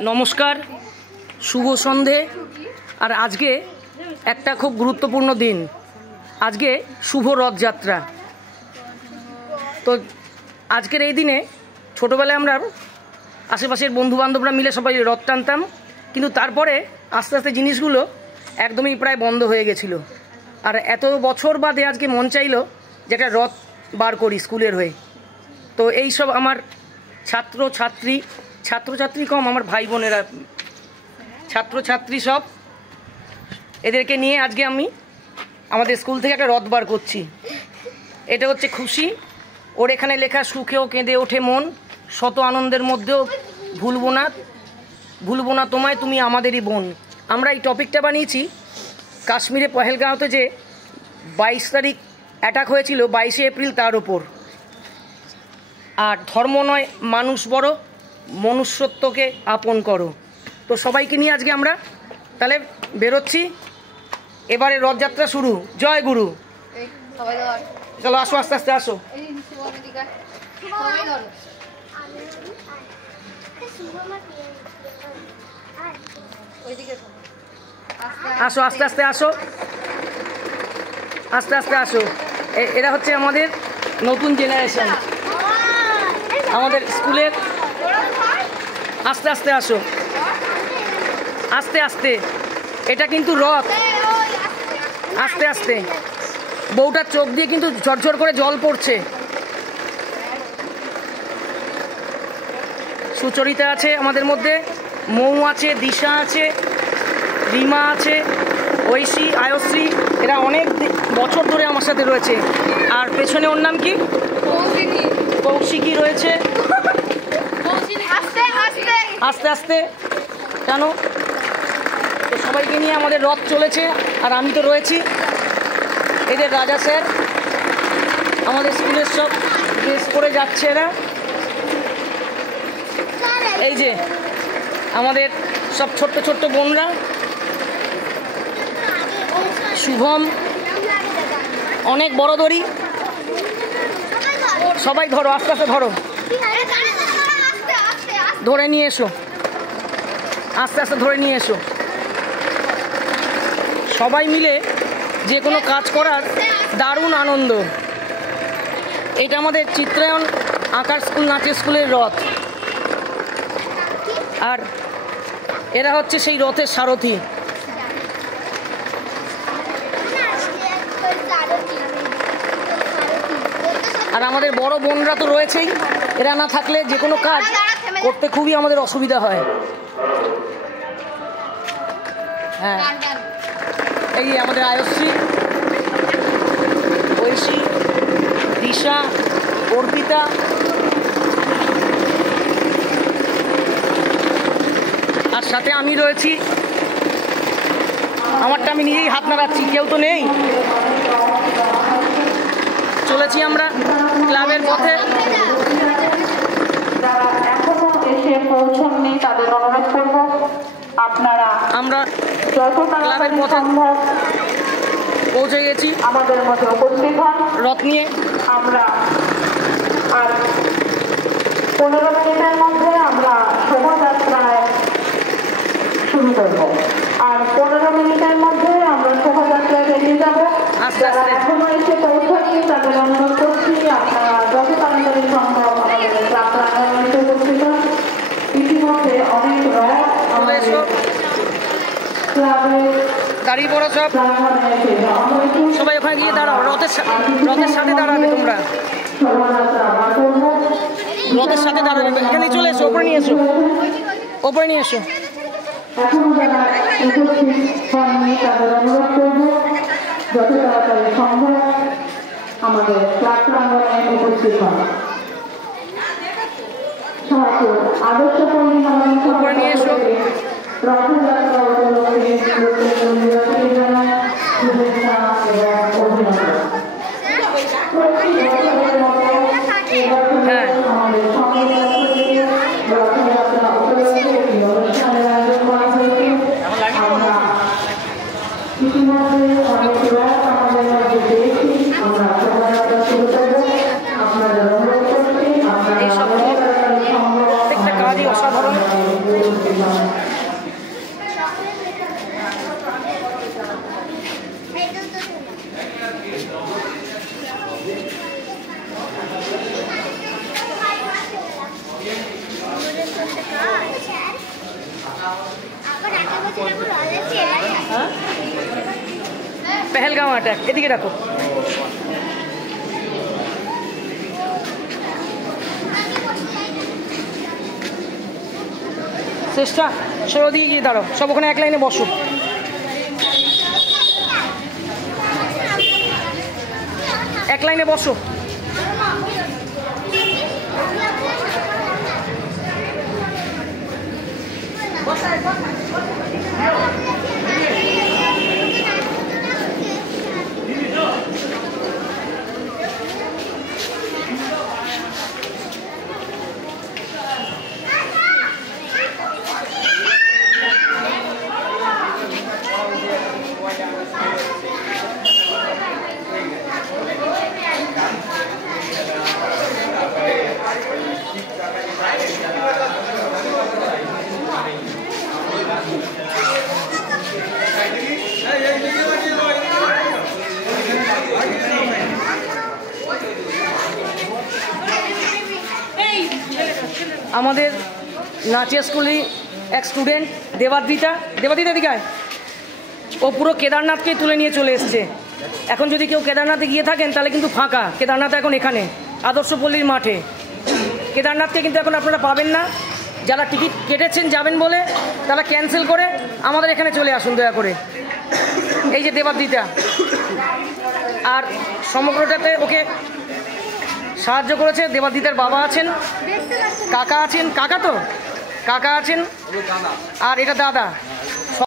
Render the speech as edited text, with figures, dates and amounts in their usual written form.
नमस्कार शुभ सन्धे और आज के एक खूब गुरुत्वपूर्ण दिन आज के शुभ रथ यात्रा। तो आजकेर এই দিনে ছোটবেলায় আমরা আশেপাশের বন্ধু বান্ধবরা মিলে সবাই রথ টানতাম, কিন্তু তারপরে আস্তে আস্তে জিনিসগুলো একদমই প্রায় বন্ধ হয়ে গেছিল। আর এত বছর বাদে আজকে মন চাইলো যে একটা রথ বার করি স্কুলের হয়ে। তো এই সব আমার ছাত্রছাত্রী কম আমার ভাই বোনেরা ছাত্রছাত্রী সব এদেরকে নিয়ে আজকে আমি আমাদের স্কুল থেকে একটা রথ বার করছি। এটা হচ্ছে খুশি, ওর এখানে লেখা সুখেও কেঁদে ওঠে মন, শত আনন্দের মধ্যেও ভুলবো না তোমায়, তুমি আমাদেরই বোন। আমরা এই টপিকটা বানিয়েছি কাশ্মীরে পহেলগাঁওতে যে 22 তারিখ অ্যাটাক হয়েছিল 22শে এপ্রিল, তার ওপর। আর ধর্ম নয় মানুষ বড়, মনুষ্যত্বকে আপন করো। তো সবাইকে নিয়ে আজকে আমরা তাহলে বেরোচ্ছি, এবারে রথযাত্রা শুরু। জয় গুরু। চলো আসো, আস্তে আস্তে আসো, আসো আস্তে আস্তে আসো, আস্তে আস্তে আসো। এরা হচ্ছে আমাদের নতুন জেনারেশন আমাদের স্কুলের। আস্তে আস্তে আসো, আস্তে আস্তে। এটা কিন্তু রথ, আস্তে আস্তে। বউটার চোখ দিয়ে কিন্তু ঝরঝর করে জল পড়ছে। সুচরিতা আছে আমাদের মধ্যে, মৌ আছে, দিশা আছে, রিমা আছে, ঐশী, আয়শ্রী, এরা অনেক বছর ধরে আমার সাথে রয়েছে। আর পেছনে ওর নাম কি? কৌশিকী রয়েছে। আস্তে আস্তে কেন? তো সবাইকে নিয়ে আমাদের রথ চলেছে, আর আমি তো রয়েছি। এদের রাজা স্যার আমাদের স্কুলের সব ড্রেস পরে যাচ্ছে এরা। এই যে আমাদের সব ছোট্ট ছোট্ট বোনরা, শুভম, অনেক বড় দড়ি, সবাই ধরো, আস্তে আস্তে ধরো, ধরে নিয়ে এসো, আস্তে আস্তে ধরে নিয়ে এসো। সবাই মিলে যে কোনো কাজ করার দারুণ আনন্দ। এটা আমাদের চিত্রায়ন আঁকার স্কুল, নাচের স্কুলের রথ। আর এরা হচ্ছে সেই রথের সারথি। আর আমাদের বড় বোনরা তো রয়েছেই, এরা না থাকলে যে কোনো কাজ করতে খুবই আমাদের অসুবিধা হয়। হ্যাঁ, এই আমাদের আয়শ্রী, ঐশী, দিশা, অর্পিতা, আর সাথে আমি রয়েছি। আমারটা আমি নিজেই হাত নাড়াচ্ছি, কেউ তো নেই। চলেছি আমরা ক্লাবের পথে। আমরা ক্লাবের পথে পৌঁছে গেছি, আমাদের মধ্যে উপস্থিত হন রথ নিয়ে। আমরা আর 15 মিনিটের মধ্যে আমরা শোভাযাত্রায় শুরু করব। আর 15 মিনিটের মধ্যে আমরা শোভাযাত্রায় বেরিয়ে যাব। যারা এখনো এসে পৌঁছাননি তাদের অনুরোধ করছি আপনারা যত তাড়াতাড়ি সম্ভব আমাদের ক্লাব প্রাঙ্গণে এসে উপস্থিত হন। ইতিমধ্যে অনেক রথ আমাদের ক্লাবে দাঁড়িয়ে পড়ো। সবাই ওখানে গিয়ে দাঁড়াও, রথের সাথে দাঁড়াবে। তোমরা রথের সাথে দাঁড়াবে, এখানে চলে এসো, ওপরে নিয়ে এসো, ওপরে নিয়ে এসো। যত তাড়াতাড়ি সম্ভব আমাদের ক্লাব প্রাঙ্গণে উপস্থিত হন। আদর্শ পল্লী উপরে নিয়ে এসো। রথযাত্রা উপলক্ষে জানায় শুভেচ্ছা এবং অভিনন্দন। আমাদের রথযাত্রা উপলক্ষে একটি অনুষ্ঠানের আয়োজন করা হয়েছে। আমরা ইতিমধ্যে অনেক রথ আমাদের মধ্যে পেয়েছি। আমরা শোভাযাত্রা শুরু করব। আপনাদের অনুরোধ করছি আপনারা অসাধারণ হ্যাঁ, পেহেলগাঁও অ্যাটাক, এদিকে রাখো। চেষ্টা সরে দিয়ে গিয়ে দাঁড়াও, সব ওখানে এক লাইনে বসো। এক লাইনে বসো। আমাদের নাচিয়া স্কুলের এক স্টুডেন্ট দেবাদিতা দিকায়, ও পুরো কেদারনাথকেই তুলে নিয়ে চলে এসছে। এখন যদি কেউ কেদারনাথে গিয়ে থাকেন তাহলে কিন্তু ফাঁকা, কেদারনাথ এখন এখানে আদর্শপল্লীর মাঠে। কেদারনাথকে কিন্তু এখন আপনারা পাবেন না। যারা টিকিট কেটেছেন যাবেন বলে তারা ক্যান্সেল করে আমাদের এখানে চলে আসুন দয়া করে। এই যে দেবাদিতা, আর সমগ্রটাতে ওকে সাহায্য করেছে দেবাদিতার বাবা আছেন, কাকা আছেন, কাকা আছেন, আর এটা দাদা।